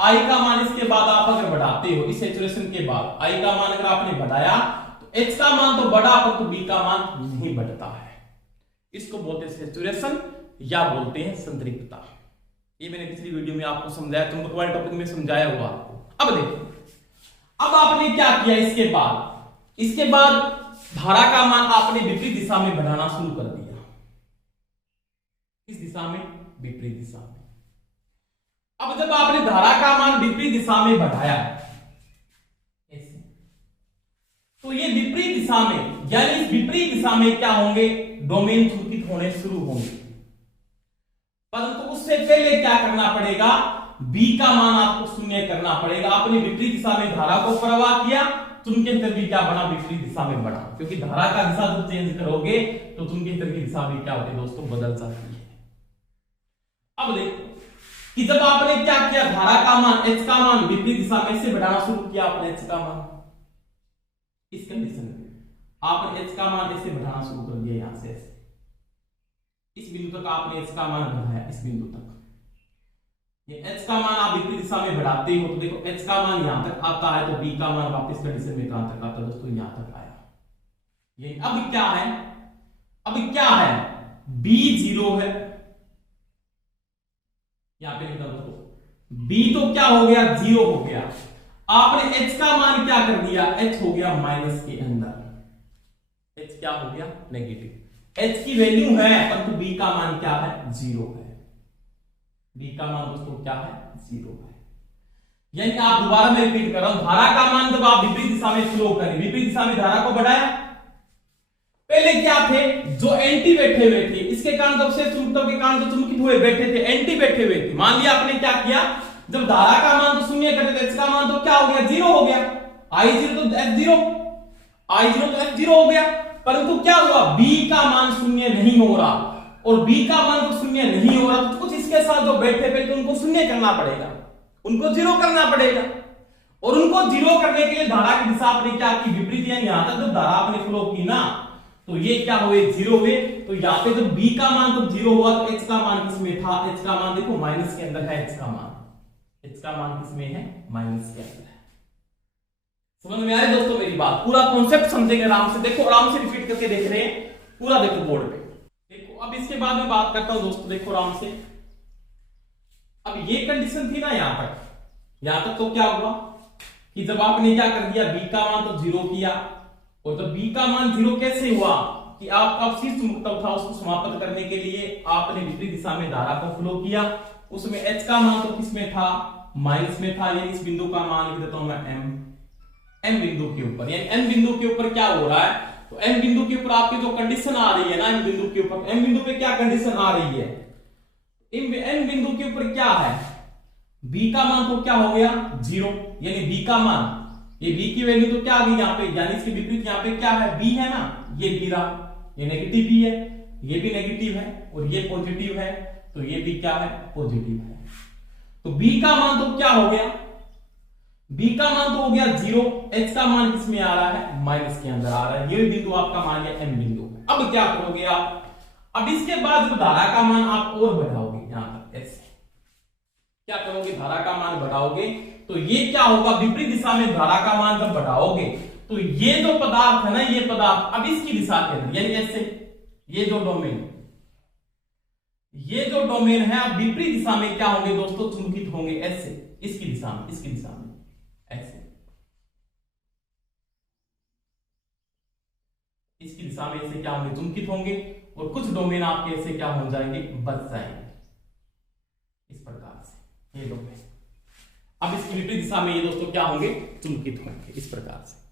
आई का मान इसके बाद आप अगर बढ़ाते हो, इस सैचुरेशन के बाद आई का मान अगर आपने बढ़ाया तो एच का मान तो बढ़ा, पर तो बी का मान नहीं बढ़ता है। इसको बोलते हैं सैचुरेशन या बोलते हैं संतृप्तता। ये मैंने पिछली वीडियो में आपको समझाया, चुंबक वाले टॉपिक में समझाया हुआ आपको। अब देखो, अब आपने क्या किया, इसके बाद धारा का मान आपने विपरीत दिशा में बढ़ाना शुरू कर दिया, इस दिशा में, विपरीत दिशा में। अब जब आपने धारा का मान विपरीत दिशा में बढ़ाया ऐसे, तो ये विपरीत दिशा में, यानी इस विपरीत दिशा में क्या होंगे, डोमेन चुंबकित होने शुरू होंगे। परंतु उससे पहले क्या करना पड़ेगा, बी का मान आपको शून्य करना पड़ेगा। आपने विपरीत दिशा में धारा को प्रवाह किया, चुंबकीय क्षेत्र भी क्या बना, विपरीत दिशा में बढ़ा, क्योंकि धारा का दिशा जब चेंज करोगे तो चुंबकीय क्षेत्र की दिशा भी क्या होती है दोस्तों, बदल जाती है। अब देखो कि जब आपने क्या किया, धारा का मान, एच का मान विपरीत दिशा में से बढ़ाना शुरू किया आपने, एच का मान इस कंडीशन में आपने एच का मान ऐसे बढ़ाना शुरू कर दिया, यहां से ऐसे इस बिंदु तक आपने एच का मान बढ़ाया, इस बिंदु तक। ये एच का मान आप विपरीत दिशा में बढ़ाते हो तो देखो एच का मान यहां तक आता है, तो बी का मान वापस कंडीशन में कहां तक आता है दोस्तों, यहां तक आया। ये अब क्या है, अब क्या है, बी 0 है, यहां पे लिखा दोस्तों, बी तो क्या हो गया, 0 हो गया। आपने एच का मान क्या कर दिया, एच हो गया माइनस के अंदर, एच क्या हो गया, नेगेटिव। एच की वैल्यू है, परंतु बी का मान क्या है, 0 है। बी का मान दोस्तों क्या है, 0 है। यानी आप दोबारा मैं रिपीट कर रहा हूं, धारा का मान जब आप विपरीत दिशा में फ्लो करें, विपरीत दिशा में धारा को बढ़ाया, पहले क्या थे, जो एंटी बैठे हुए थे, इसके कारण जब से चुंबकत्व के कारण जो चुंबकित हुए बैठे थे, एंटी बैठे हुए थे। मान लिया आपने क्या किया, जब धारा का मान तो शून्य करते थे, इसका मान तो क्या हो गया, 0 हो गया, I0 तो F0, I0 तो F0 हो गया। परंतु क्या हुआ, बी का मान शून्य नहीं हो रहा, और बी का मान तो शून्य नहीं हो रहा, तो कुछ इसके साथ जो बैठे हुए थे उनको शून्य करना पड़ेगा, उनको 0 करना पड़ेगा। और उनको 0 करने के लिए धारा की दिशा आपने क्या की, विपरीत। यानी यहां तक जब धारा आपने फ्लो की ना, तो ये क्या हुए, 0 हुए। तो यहाँ पे जब बी का मान जब 0 हुआ तो एच का मान किसमें था, एच का मान देखो माइनस के अंदर है, एच का मान किसमें है, माइनस के अंदर है। समझ में आ रही दोस्तों मेरी बात, पूरा कॉन्सेप्ट समझेंगे आराम से। देखो आराम से रिपीट करके देख रहे हैं, पूरा देखो बोर्ड पे देखो। अब इसके बाद में बात करता हूं दोस्तों, देखो आराम से। अब ये कंडीशन थी ना यहां तक तो क्या हुआ कि जब आपने क्या कर दिया, बी का मान तो 0 किया, और जब बी का मान 0 कैसे हुआ कि आपका अवशिष्ट चुंबकत्व था, उसको समाप्त करने के लिए आपने विपरीत दिशा में धारा को फ्लो किया। उसमें एच का मान तो किसमें था, माइनस में था। यानी इस बिंदु का मान लिख देता हूं मैं एम बिंदु के ऊपर। यानी एम बिंदु के ऊपर क्या हो रहा है, तो एम बिंदु के ऊपर आपकी जो कंडीशन आ रही है ना, एम बिंदु के ऊपर, एम बिंदु पे क्या कंडीशन आ रही है, एम बिंदु के ऊपर क्या है, बी का मान तो क्या हो गया, 0। यानी बी का मान, ये बी की वैल्यू तो क्या आ गई यहाँ पे, यानी इसके विपरीत यहाँ पे क्या है, बी है ना, ये बी रहा, ये नेगेटिव बी है, ये भी नेगेटिव है, और ये पॉजिटिव है, तो ये भी क्या है, पॉजिटिव है। तो बी का मान तो क्या हो गया, बी का मान तो हो गया 0, एच का मान किसमें आ रहा है, माइनस के अंदर आ रहा है। ये बिंदु आपका मान लिया एम बिंदु। अब क्या करोगे आप, अब इसके बाद धारा का मान आप और बढ़ाओगे यहां तक ऐसे, क्या करोगे, धारा का मान बढ़ाओगे, तो ये क्या होगा, विपरीत दिशा में धारा का मान जब बढ़ाओगे तो ये जो पदार्थ है ना, ये पदार्थ अब इसकी दिशा के अंदर यानी ऐसे, ये जो डोमेन है अब विपरीत दिशा में क्या होंगे दोस्तों, चुंबकित होंगे ऐसे, इसकी दिशा में, इसकी दिशा में ऐसे, इसकी दिशा में ऐसे क्या होंगे, चुंबकित होंगे, और कुछ डोमेन आपके ऐसे क्या हो जाएंगे, बच जाएंगे इस प्रकार से, ये डोमेन अब इसकी विपरीत दिशा में ये दोस्तों क्या होंगे, चुंबकित होंगे इस प्रकार से।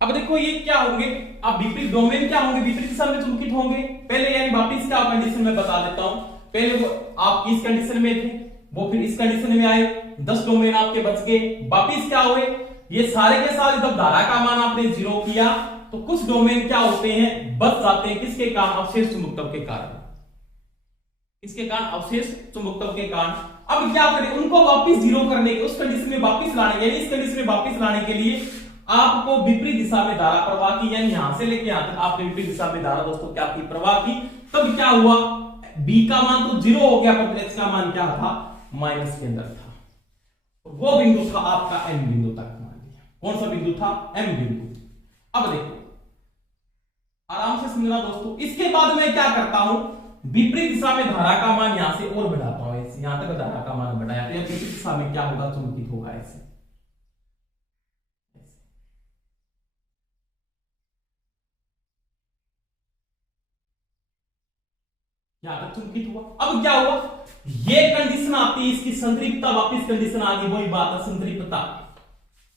अब देखो ये क्या होंगे, अब विपरीत डोमेन क्या होंगे, विपरीत दिशा में चुंबकित होंगे। पहले यानी वापिस क्या कंडीशन में बता देता हूं, पहले वो आप इस कंडीशन में थे, वो फिर इस कंडीशन में आए, 10 डोमेन आपके बच गए, वापिस क्या हुए, ये सारे के सारे जब धारा का मान आपने 0 किया तो कुछ डोमेन क्या होते हैं, बच जाते हैं, किसके कारण, अवशेष चुंबकत्व के कारण, इसके कारण अवशेष चुंबकत्व के कारण। अब क्या करें, उनको वापस 0 करने के, उस कंडीशन में वापस लाने, यानी इस कंडीशन में वापस लाने के लिए आपको विपरीत दिशा में धारा प्रवाह की, यानी यहां से लेके यहां तक आपने विपरीत दिशा में धारा दोस्तों क्या की, प्रवाह की। तब क्या हुआ, बी का मान तो 0 हो गया, पर एच का मान क्या था, माइनस के अंदर था, वो बिंदु था आपका एम बिंदु तक मान लिया। कौन सा बिंदु था, एम बिंदु। अब देखो आराम से समझना दोस्तों, इसके बाद मैं क्या करता हूं, विपरीत दिशा में धारा का मान यहां से और बढ़ाता हूं, ऐसे यहां तक धारा का मान बढ़ाया तो विपरीत दिशा में क्या होगा, चुंबकित होगा ऐसे, यहां तक चुंबकित हुआ। अब क्या हुआ, ये कंडीशन आती है, इसकी संतृप्तता, वापस कंडीशन आ गई, वही बात है संतृप्तता,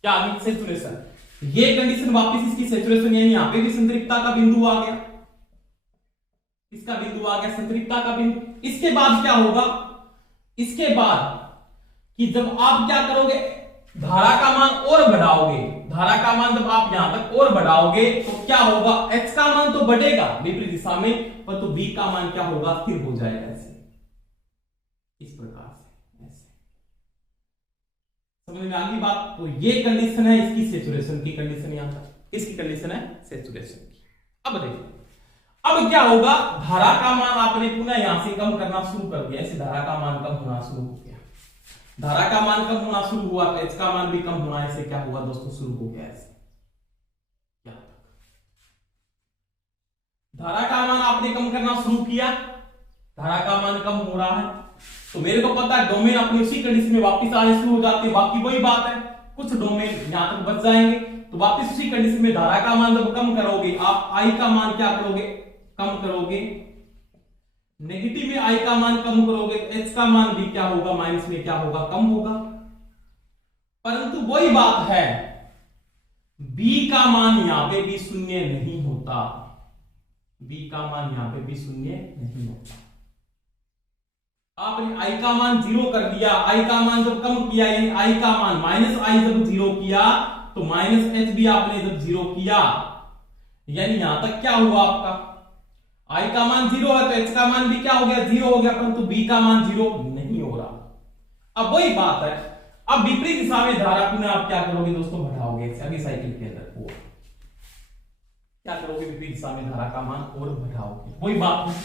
क्या आ गई, सैचुरेशन। ये कंडीशन वापस इसकी सैचुरेशन, यानी यहां पे भी संतृप्तता का बिंदु आ गया, इसका बिंदु आ गया संतृप्तता का बिंदु। इसके बाद क्या होगा, इसके बाद कि जब आप क्या करोगे, धारा का मान और बढ़ाओगे, धारा का मान जब आप यहां तक और बढ़ाओगे तो क्या होगा, x का मान तो बढ़ेगा विपरीत दिशा में, पर तो b का मान क्या होगा, स्थिर हो जाएगा ऐसे, इस प्रकार से ऐसे। समझ में आ गई बात। तो ये कंडीशन है इसकी सैचुरेशन की कंडीशन, यहां तक इसकी कंडीशन है सैचुरेशन की। अब देखो अब क्या होगा, धारा का मान आपने पुनः यहां से कम करना शुरू कर दिया, ऐसे धारा का मान कम होना शुरू हो गया, धारा का मान कम होना शुरू हुआ तो एच का मान भी कम होना ऐसे क्या हुआ दोस्तों, शुरू हो गया ऐसे, यहां तक धारा का मान आपने कम करना शुरू किया, धारा का मान कम हो रहा है, तो मेरे को पता है डोमेन अपनी उसी कंडीशन में वापस आने शुरू हो जाते हैं। बाकी वही बात है, कुछ डोमेन यहां तक बच जाएंगे, तो वापस उसी कंडीशन में धारा का मान जब कम करोगे, आप आई का मान क्या करोगे, कम करोगे, नेगेटिव में आई का मान कम करोगे तो एच का मान भी क्या होगा, माइनस में क्या होगा, कम होगा। परंतु वही बात है, बी का मान यहां पे भी शून्य नहीं होता, बी का मान यहां पे भी शून्य नहीं होता। आपने आई का मान 0 कर दिया, आई का मान जब कम किया, यानी आई का मान माइनस आई जब 0 किया तो माइनस एच भी आपने जब 0 किया, यानी यहां तक क्या हुआ आपका, आई का मान 0 है तो एच का मान भी क्या हो गया, 0 हो गया, परंतु बी का मान 0 नहीं हो रहा। अब वही बात है, अब विपरीत दिशा में धारा पुनः आप क्या करोगे दोस्तों, बढ़ाओगे अगले साइकिल के अंदर, और क्या करोगे, विपरीत दिशा में धारा का मान और बढ़ाओगे, वही बात है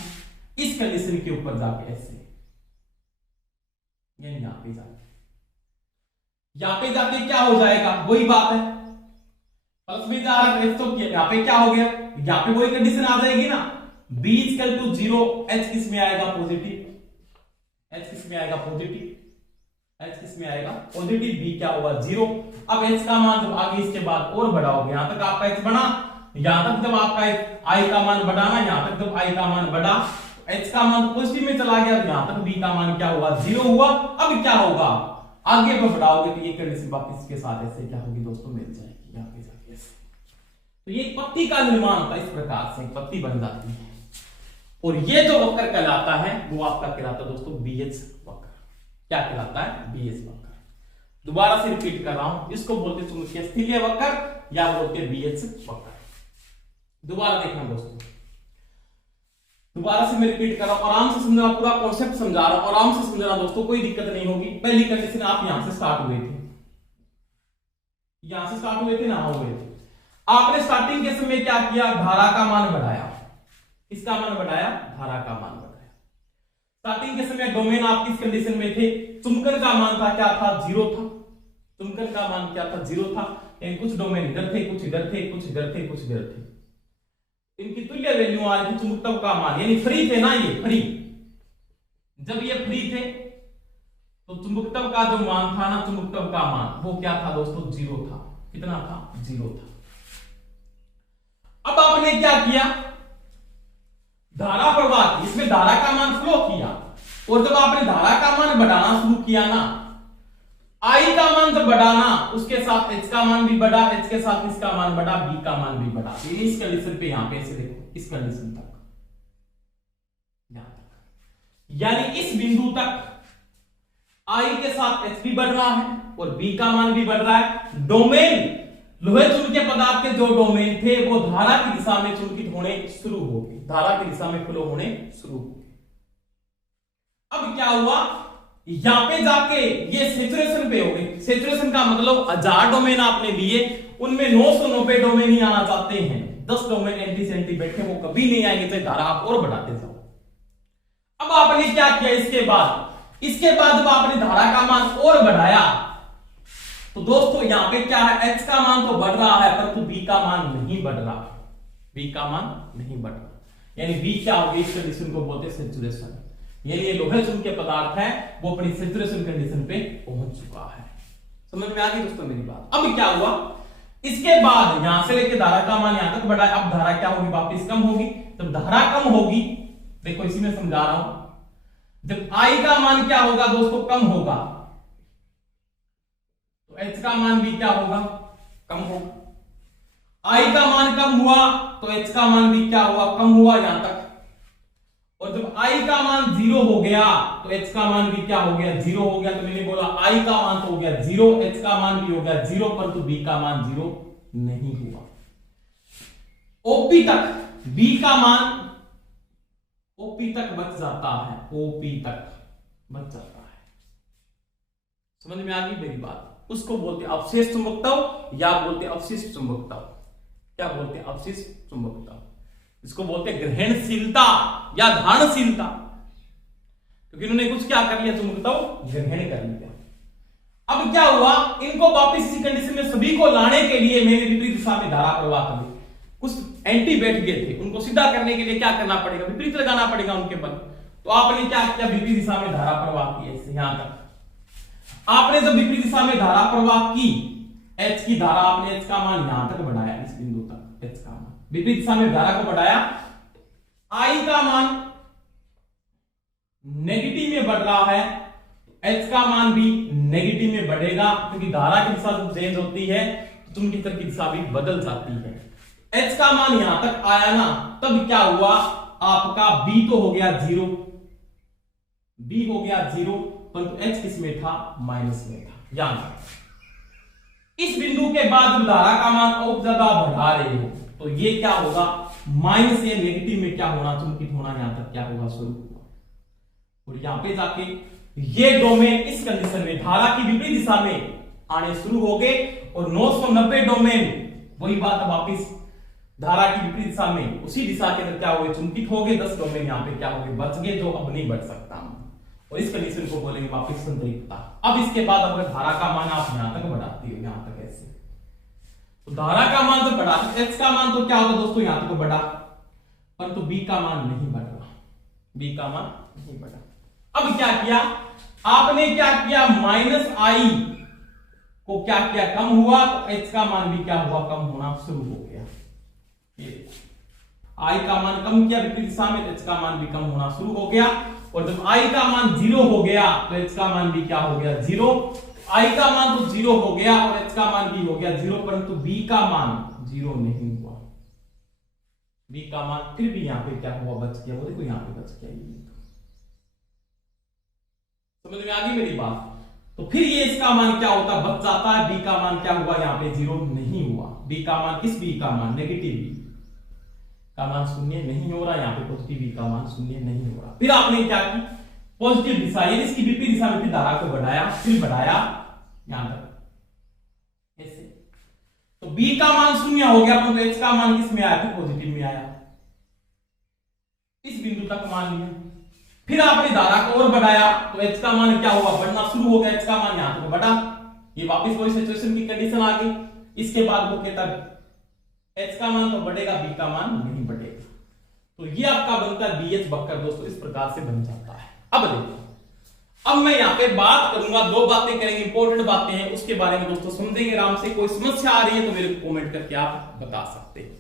इस कंडीशन के ऊपर जाके ऐसे, यानी यहां पे जाके क्या हो जाएगा, वही बात है, प्लस में जा रहा है तो यहां पे क्या हो गया, यहां पे वही कंडीशन आ जाएगी ना, b इक्वल टू 0, h किस में आएगा, पॉजिटिव, h किस में आएगा, पॉजिटिव, h किस में आएगा, पॉजिटिव, b क्या होगा, 0। अब h का मान जब आगे इसके बाद और बढ़ाओगे, यहां तक आपका h बना, यहां तक जब आपका i का मान बढ़ाना, यहां तक जब i का मान बढ़ा, h का मान पॉजिटिव में चला गया, तो यहां तक b का मान क्या होगा, 0 हुआ। अब क्या होगा, आगे पर बढ़ाओगे तो ये कंडीशन वापस के साथ ऐसे क्या होगी दोस्तों, मिल जाएगी यहां पे जाके ऐसे। तो ये पत्ती का निर्माण होता है, इस प्रकार से पत्ती बन जाती है, और ये जो वक्र कहलाता है वो आपका कहलाता है दोस्तों बीएच वक्र। क्या कहलाता है, बीएच वक्र। दोबारा से रिपीट कर रहा हूं, इसको बोलते चुंबकीय स्थलीय वक्र या बोलते बीएच वक्र। दोबारा देखना दोस्तों, दोबारा से मैं रिपीट कर रहा हूं, आराम से समझना, पूरा कॉन्सेप्ट समझा रहा हूं, आराम से समझना दोस्तों, कोई दिक्कत नहीं होगी। पहली कंडीशन आप यहां से स्टार्ट हुए थे, यहां से स्टार्ट हुए थे ना, हुए थे, आपने स्टार्टिंग के समय क्या किया, धारा का मान बढ़ाया, इसका मान बढ़ाया, धारा का मान बढ़ाया। स्टार्टिंग के समय डोमेन आप किस कंडीशन में थे, चुंबकन का मान था क्या था, 0 था। चुंबकन का मान क्या था, 0 था। यानी कुछ डोमेन इधर थे, कुछ इधर थे, कुछ इधर थे, कुछ इधर थे। इनकी तुल्य वैल्यू आ रही थी चुंबकत्व का मान, यानी फ्री थे ना, ये फ्री। जब ये फ्री थे तो चुंबकत्व का जो मान था ना, चुंबकत्व का मान वो क्या था दोस्तों, 0 था। कितना था, 0 था। अब आपने क्या किया, धारा प्रवाह की, इसमें धारा का मान फ्लो किया, और जब आपने धारा का मान बढ़ाना शुरू किया ना, आई का मान जब बढ़ाना, उसके साथ एच का मान भी बढ़ा, एच के साथ इसका मान बढ़ा, बी का मान भी बढ़ा। इस कंडीशन पे यहां पे ऐसे देखो, इस कंडीशन तक, यानी इस बिंदु तक आई के साथ एच भी बढ़ रहा है और बी का मान भी बढ़ रहा है। डोमेन, लोहे चुंबकीय पदार्थ के जो डोमेन थे वो धारा की दिशा में चुंबकित होने शुरू हो गए, धारा की दिशा में फ्लो होने शुरू हो गए। अब क्या हुआ, यहां पे जाके ये सेचुरेशन पे हो गए। सेचुरेशन का मतलब 1000 डोमेन आपने लिए, उनमें 990 डोमेन ही आना चाहते हैं। 10 डोमेन एंटी सेंटी बैठे, वो कभी नहीं आएंगे, चाहे धारा आप और बढ़ाते जाओ। अब आपने क्या किया, इसके बाद जब आपने धारा का मान और बढ़ाया तो दोस्तों यहां पे क्या है, एच का मान तो बढ़ रहा है परंतु बी का मान नहीं बढ़ रहा, बी का मान नहीं बढ़ रहा। यानी बी क्या हो गया, इस कंडीशन को बोलते हैं सेचुरेशन। यानी ये लोहे चुंबकीय पदार्थ है वो अपनी सेचुरेशन कंडीशन पे पहुंच चुका है। समझ में आ गई दोस्तों मेरी बात। अब क्या हुआ, इसके बाद यहां से लेके धारा का मान यहां तक बढ़ा। अब धारा क्या होगी, वापस कम होगी। जब धारा कम होगी, देखो इसी में समझा रहा हूं, जब आई का मान क्या होगा दोस्तों, कम होगा, तो एच का मान भी क्या होगा, कम होगा। आई का मान कम हुआ तो एच का मान भी क्या हुआ, कम हुआ यहां तक। और जब आई का मान 0 हो गया तो एच का मान भी क्या हो गया, 0 हो गया। तो मैंने बोला आई का मान तो हो गया 0, एच का मान भी हो गया 0, परंतु बी का मान 0 नहीं हुआ। ओपी तक बी का मान ओपी तक बच जाता है, ओपी तक बच जाता है। समझ में आ गई मेरी बात। उसको बोलते हैं अवशेष चुंबकत्व या बोलते हैं अवशिष्ट चुंबकत्व। क्या बोलते हैं, अवशिष्ट चुंबकत्व। इसको बोलते हैं ग्रहणशीलता या धारणशीलता, क्योंकि इन्होंने कुछ क्या कर लिया, चुंबकत्व ग्रहण कर लिया। अब क्या हुआ, इनको वापस इसी कंडीशन में सभी को लाने के लिए मैंने विपरीत दिशा में धारा प्रवाह कर दी। कुछ एंटी बैठ गए थे, उनको सीधा करने के लिए क्या करना पड़ेगा, विपरीत लगाना पड़ेगा उनके बल। तो आपने क्या किया, विपरीत दिशा में धारा प्रवाह की, ऐसे यहां तक। आपने जब विपरीत दिशा में धारा प्रवाह की, एच की धारा आपने एच का मान यहां तक बढ़ाया, इस बिंदु तक एच का मान विपरीत दिशा में धारा को बढ़ाया। आई का मान नेगेटिव में बढ़ रहा है, एच का मान भी नेगेटिव में बढ़ेगा, क्योंकि धारा की दिशा जब चेंज होती है तो चुंबकीय की दिशा भी बदल जाती है। एच का मान यहां तक आया ना, तब क्या हुआ, आपका बी तो हो गया 0, बी हो गया 0, परंतु एच किस में था, माइनस में था। यहां इस बिंदु के बाद जब धारा का मान और ज्यादा बढ़ा रहे हो तो ये क्या होगा, माइनस या नेगेटिव में क्या होना, चुंबकित होना यहां तक क्या होगा, शुरू हुआ। और यहां पे जाके ये डोमेन इस कंडीशन में धारा की विपरीत दिशा में आने शुरू हो गए, और 990 डोमेन वही बात वापिस धारा की विपरीत दिशा में उसी दिशा के अंदर क्या हो गए, चुंबकित हो गए। 10 डोमेन यहां पे क्या हो गए, बच गए, जो अब नहीं बढ़ सकता। और इस कंडीशन को बोलेंगे वापिस संतृप्तता। अब इसके बाद अगर धारा का मान आप यहां तक बढ़ाती हो, यहां तक ऐसे, तो धारा का मान तो बढ़ा, एच का मान तो क्या होगा दोस्तों, यहां तक बढ़ा, परंतु बी का मान नहीं बढ़ रहा, बी का मान नहीं बढ़ा। अब क्या किया आपने, क्या किया, माइनस आई को क्या किया, कम हुआ, तो एच का मान भी क्या हुआ, कम होना शुरू हो गया। आई का मान कम किया विपरीत दिशा में, एच का मान भी कम होना शुरू हो गया। और जब आई का मान 0 हो गया तो एच का मान भी क्या हो गया, 0। आई का मान तो 0 हो गया और एच का मान भी हो गया 0, परंतु बी का मान 0 नहीं हुआ। बी का मान फिर भी यहां पे क्या हुआ, बच गया। वो देखो यहां पे बच गया। समझ में आ गई मेरी बात। तो फिर ये इसका मान क्या होता, बच जाता है। बी का मान क्या हुआ, यहां पे 0 नहीं हुआ। बी का मान, किस बी का मान, नेगेटिव बी का मान 0 नहीं हो रहा, यहाँ पे पॉजिटिव बी का मान 0 नहीं हो रहा। फिर आपने क्या की, पॉजिटिव दिशा यानी इसकी विपरीत दिशा में धारा को बढ़ाया, फिर बढ़ाया यहां तक ऐसे, तो बी का मान 0 हो गया, तो एच का मान किस में आया, फिर पॉजिटिव में आया। इस बिंदु तक मान लिया। फिर आपने धारा को और बढ़ाया तो एच का मान क्या हुआ, बढ़ना शुरू हो गया, एच का मान यहां तक बढ़ा, ये वापस वही सैचुरेशन की कंडीशन आ गई। इसके बाद वो कहता एच का मान तो बढ़ेगा, बी का मान नहीं बढ़ेगा, तो ये आपका बनता है BH वक्र दोस्तों, इस प्रकार से बन जाता है। अब देखो, अब मैं यहाँ पे बात करूंगा, दो बातें करेंगे, इंपॉर्टेंट बातें हैं, उसके बारे में दोस्तों समझेंगे आराम से। कोई समस्या आ रही है तो मेरे को कमेंट करके आप बता सकते हैं।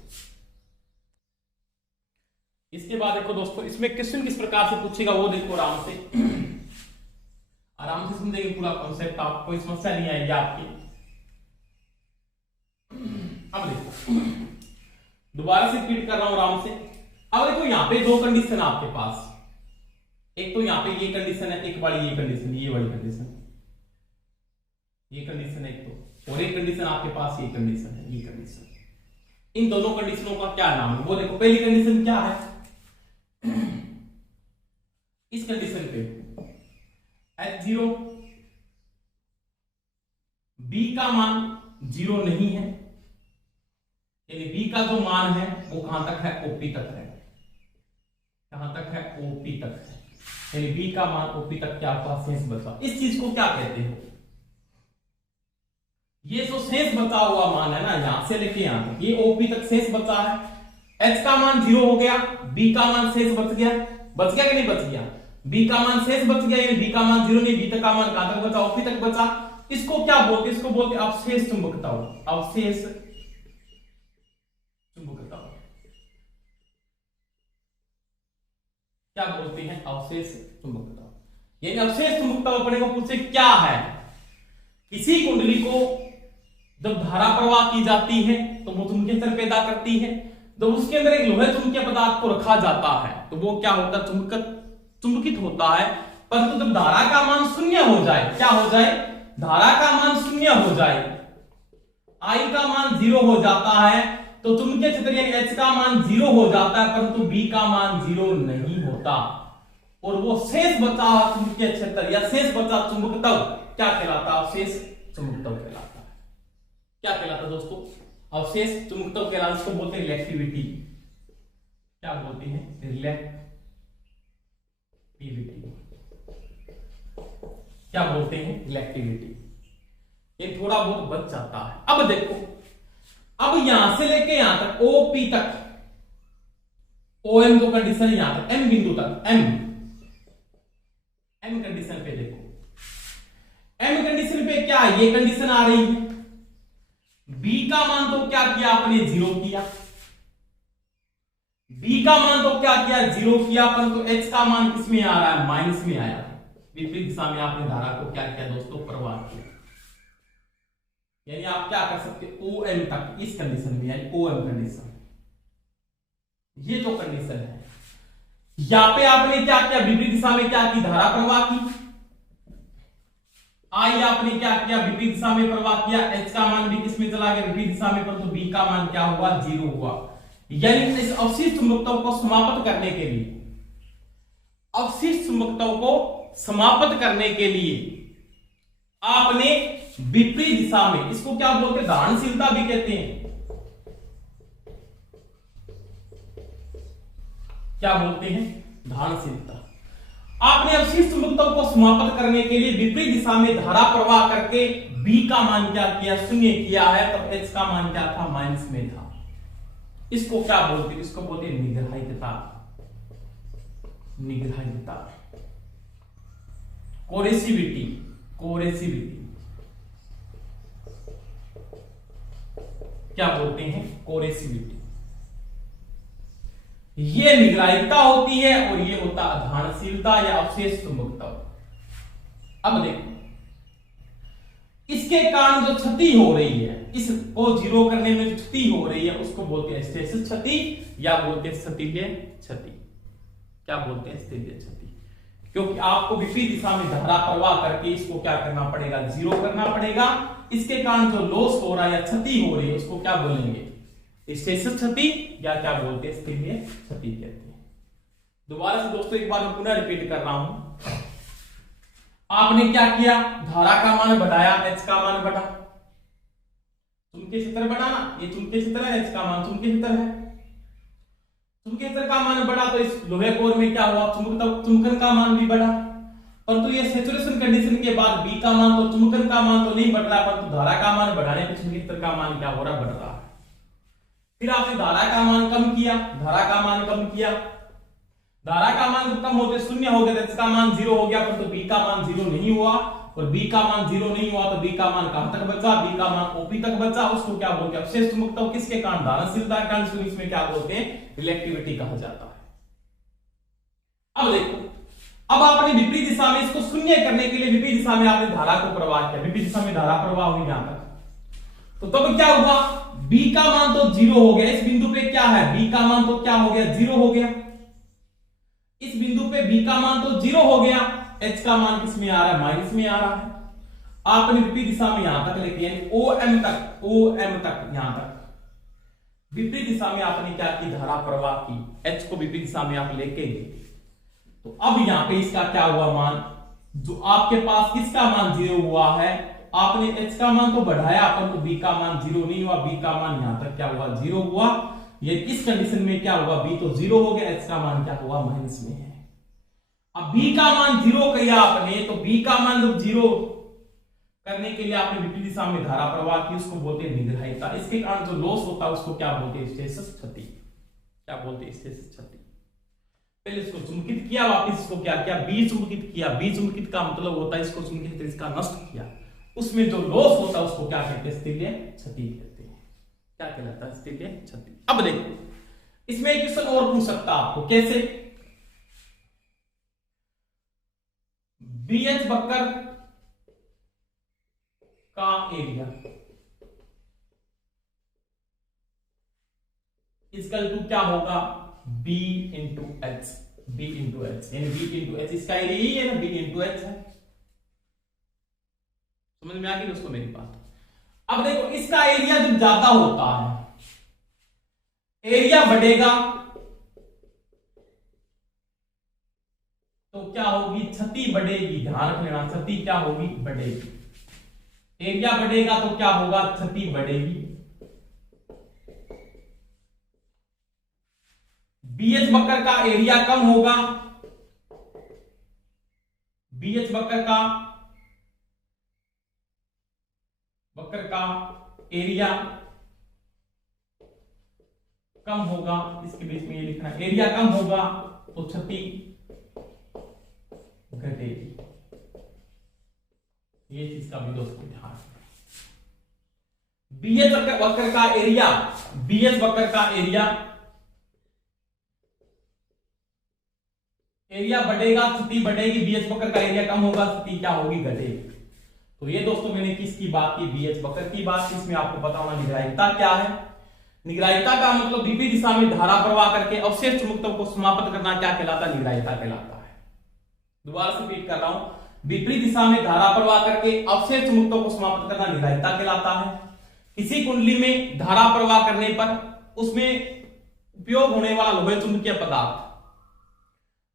इसके बाद देखो दोस्तों, इसमें क्वेश्चन किस प्रकार से पूछेगा वो देखो, आराम से आराम से समझेंगे पूरा कॉन्सेप्ट, आप कोई समस्या नहीं आएगी आपकी। अब देखो, दोबारा से रिपीट कर रहा हूं आराम से। अब देखो यहाँ पे दो कंडीशन आपके पास, एक तो यहाँ पे ये कंडीशन है, एक वाली ये कंडीशन, ये वाली कंडीशन, ये कंडीशन है एक तो, और एक कंडीशन आपके पास ये कंडीशन है, ये कंडीशन। इन दोनों कंडीशनों का क्या नाम है वो देखो। पहली कंडीशन क्या है, इस कंडीशन पे H0 B का मान 0 नहीं है, यानी B का जो मान है वो कहां तक है, OP तक है, कहां तक है, OP तक है, यानी B का मान OP तक क्या आपका शेष बचा। इस चीज को क्या कहते हैं, ये जो शेष बचा हुआ मान है ना, यहां से लेके यहां तक, ये OP तक शेष बचा है। H का मान 0 हो गया, B का मान शेष बच गया, बच गया कि नहीं बच गया, B का मान शेष बच गया, यानी B का मान 0 नहीं, B तक का मान कहां तक बचा, OP तक बचा। इसको क्या बोलते हैं, इसको बोलते हैं अवशेष चुंबकता, अवशेष चुंबकता, क्या बोलते हैं, अवशेष चुंबकता। यानी अवशेष चुंबकता अपने को पूछे क्या है, किसी कुंडली को जब धारा प्रवाह की जाती है तो वो चुंबकीय क्षेत्र पैदा करती है, जब उसके अंदर एक लोहे चुंबकीय पदार्थ को रखा जाता है तो वो क्या होता है, चुंबकित होता है। परंतु जब धारा का मान शून्य हो जाए, क्या हो जाए, धारा का मान शून्य हो जाए, I का मान 0 हो जाता है, तो चुंबकीय क्षेत्र यानी H का मान 0 हो जाता है, परंतु B का मान 0 नहीं होता, और वो शेष बचा चुंबकीय क्षेत्र या शेष बचा चुंबकत्व क्या कहलाता है, अवशेष चुंबकत्व कहलाता है। क्या कहलाता दोस्तों, अवशेष चुंबकत्व कहलाता है। इसको बोलते हैं रिलेक्टिविटी, क्या बोलते हैं, रिलेक्टिविटी, क्या बोलते हैं, रिलेक्टिविटी। ये थोड़ा बहुत बच जाता है। अब देखो, अब यहां से लेके यहां तक OP तक, OM जो कंडीशन है यहां तक, M बिंदु तक, M कंडीशन पे देखो, M कंडीशन पे क्या है, ये कंडीशन आ रही है, B का मान तो क्या किया आपने, 0 किया, B का मान तो क्या किया, 0 किया, परंतु H का मान किसमें आ रहा है, माइनस में आया, विपरीत दिशा में आपने धारा को क्या किया दोस्तों, प्रवाह किया। यानी आप क्या कर सकते, OM तक, इस कंडीशन में, यानी OM कंडीशन, ये जो कंडीशन है, यहां पे आपने क्या किया, विपरीत दिशा में क्या की, धारा प्रवाह की, I आपने क्या किया, विपरीत दिशा में प्रवाह किया, H का मान भी किसमें चला गया, विपरीत दिशा में, परंतु B का मान क्या हुआ, 0 हुआ। यानी इस अवशिष्ट चुंबकत्व को समाप्त करने के लिए, अवशिष्ट चुंबकत्व को समाप्त करने के लिए आपने विपरीत दिशा में, इसको क्या बोलते हैं, धारणशीलता भी कहते हैं, क्या बोलते हैं, धारणशीलता। आपने अवशिष्ट चुंबकत्व को समाप्त करने के लिए विपरीत दिशा में धारा प्रवाह करके B का मान क्या किया, शून्य किया है, तब H का मान क्या था, माइनस में था। इसको क्या बोलते हैं, इसको बोलते हैं निग्रहितता, निग्रहितता, कोरेसिविटी, कोरेसिविटी, क्या बोलते हैं, कोरेसिविटी। ये निग्रहितता होती है और ये होता धारणशीलता या अवशेष चुंबकत्व। अब देखो, इसके कारण जो क्षति हो रही है, इसको 0 करने में जो क्षति हो रही है उसको बोलते हैं स्थितिज क्षति या बोलते हैं स्थितीय क्षति। क्या बोलते हैं, स्थितीय क्षति, क्योंकि आपको विपरीत दिशा में धारा प्रवाह करके इसको क्या करना पड़ेगा, 0 करना पड़ेगा। इसके कारण जो लॉस हो रहा है या क्षति हो रही है उसको क्या बोलेंगे, स्थितिज क्षति या क्या बोलते हैं, स्थितीय क्षति कहते हैं। दोबारा से दोस्तों एक बार मैं पुनः रिपीट कर रहा हूं, आपने क्या किया, धारा का मान बढ़ाया, H का मान बढ़ा, चुंबकीय क्षेत्र बढ़ा ना, ये चुंबकीय क्षेत्र है, H का मान चुंबकीय क्षेत्र है, चुंबकीय क्षेत्र का मान बढ़ा तो इस लोहे कोर में क्या हुआ, चुंबकन का मान भी बढ़ा। परंतु ये सैचुरेशन कंडीशन के बाद बी का मान तो चुंबकन का मान तो नहीं बढ़ रहा, परंतु धारा का मान बढ़ाने पर चुंबकीय क्षेत्र का मान क्या हो रहा, बढ़ रहा है। फिर आपने धारा का मान कम किया, धारा का मान कम किया, धारा का मान जब कम होते शून्य हो गया तो इसका मान 0 हो गया, परंतु बी का मान 0 नहीं हुआ, और बी का मान 0 नहीं हुआ तो बी का मान कहां तक बचा, बी का मान ओपी तक बचा। उसको क्या बोलते हैं, अवशेष चुंबकत्व किसके कारण, धारणशीलता के कारण, इसमें क्या बोलते हैं, रिलेक्टिविटी कहा जाता है। अब देखो, अब आपने विपरीत दिशा में इसको शून्य करने के लिए विपरीत दिशा में आपने धारा को प्रवाह किया, विपरीत दिशा में धारा प्रवाह हुई यहां तक, तो तब क्या हुआ, बी का मान तो 0 हो गया, इस बिंदु पे क्या है, बी का मान तो क्या हो गया, 0 हो गया, इस बिंदु पे बी का मान तो 0 हो गया, एच का मान किस में आ रहा है, माइनस में आ रहा है। आपने विपरीत दिशा में यहां तक लेके ओएम तक यहां तक विपरीत दिशा में आपने क्या की, धारा प्रवाह की, एच को विपरीत दिशा में आप लेके गए, तो अब यहां पे इसका क्या हुआ मान, जो आपके पास किसका मान 0 हुआ है, आपने h का मान तो बढ़ाया, परंतु b का मान 0 नहीं हुआ, b का मान यहां तक क्या हुआ, 0 हुआ। ये इस कंडीशन में क्या हुआ, b तो 0 हो गया, h का मान क्या हुआ, माइनस में है। अब b का मान 0 किया आपने, तो b का मान जब 0 करने के लिए आपने विपरीत दिशा में धारा प्रवाह की, उसको बोलते हैं निग्रहिता। इसके कारण जो लॉस होता है उसको क्या बोलते हैं, हिस्टैरिसीस क्षति। क्या बोलते हैं, हिस्टैरिसीस क्षति। पहले इसको चुंबकित किया, वापस इसको क्या किया, बी चुंबकित किया। बी चुंबकित का मतलब होता है इसको चुंबकित इसका नष्ट किया, उसमें जो लॉस होता है उसको क्या कहते हैं, स्थितीय क्षति कहते हैं। क्या कहलाता है, स्थितीय क्षति। अब देखो, इसमें एक क्वेश्चन और पूछ सकता आपको, कैसे, बीएच वक्र का एरिया इक्वल टू क्या होगा, B into H, B into H, यानी बी इंटू एच इसका एरिया ही है ना, बी इंटू एच है। समझ में आ गई दोस्तों मेरी बात। अब देखो, इसका एरिया जब ज्यादा होता है, एरिया बढ़ेगा तो क्या होगी, क्षति बढ़ेगी। ध्यान रखना, क्षति क्या होगी, बढ़ेगी। एरिया बढ़ेगा तो क्या होगा, क्षति बढ़ेगी। बीएच वक्र का एरिया कम होगा, बीएच वक्र का एरिया कम होगा, इसके बीच में ये लिखना, एरिया कम होगा तो क्षति घटेगी। ये चीज का भी दोस्तों ध्यान रखना। बीएच वक्र का एरिया, बीएच वक्र का एरिया बढ़ेगा, स्थिति बढ़ेगी। बीएच वक्र का एरिया कम होगा, स्थिति क्या होगी, घटेगी। तो ये दोस्तों मैंने किसकी बात की, बीएच वक्र की बात की। इसमें आपको पता होना निग्रहिता क्या है। निग्रहिता का मतलब विपरीत दिशा में धारा प्रवाह करके अवशेष चुंबकत्व को समाप्त करना क्या कहलाता है, निग्रहिता कहलाता है। दोबारा से रिपीट कर रहा हूं, विपरीत दिशा में धारा प्रवाह करके अवशेष चुंबकत्व को समाप्त करना निग्रहिता कहलाता है। किसी कुंडली में धारा प्रवाह करने पर उसमें उपयोग होने वाला लोहे चुंबकीय पदार्थ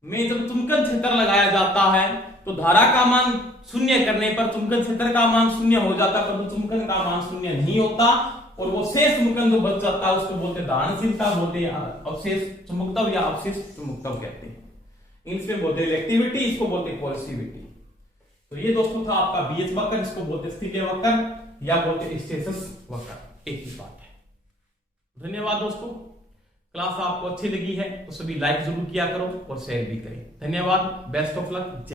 में जब चुंबकन क्षेत्र लगाया जाता है तो धारा का मान शून्य करने पर चुंबकन क्षेत्र का मान शून्य हो जाता है, परंतु चुंबकन का मान शून्य नहीं होता, और वो शेष चुंबकन जो बच जाता है उसको बोलते हैं धारणशीलता, बोलते हैं अवशेष चुंबकत्व या अवशेष चुंबकत्व कहते हैं। इंग्लिश में बोलते हैं रिलेक्टिविटी, इसको बोलते हैं कोएर्सिविटी। तो ये दोस्तों था आपका बीएच वक्र, जिसको बोलते हैं स्थितीय वक्र या बोलते हैं हिस्टैरिसीस वक्र, एक ही बात है। धन्यवाद दोस्तों। क्लास आपको अच्छी लगी है तो सभी लाइक जरूर किया करो और शेयर भी करें। धन्यवाद, बेस्ट ऑफ लक।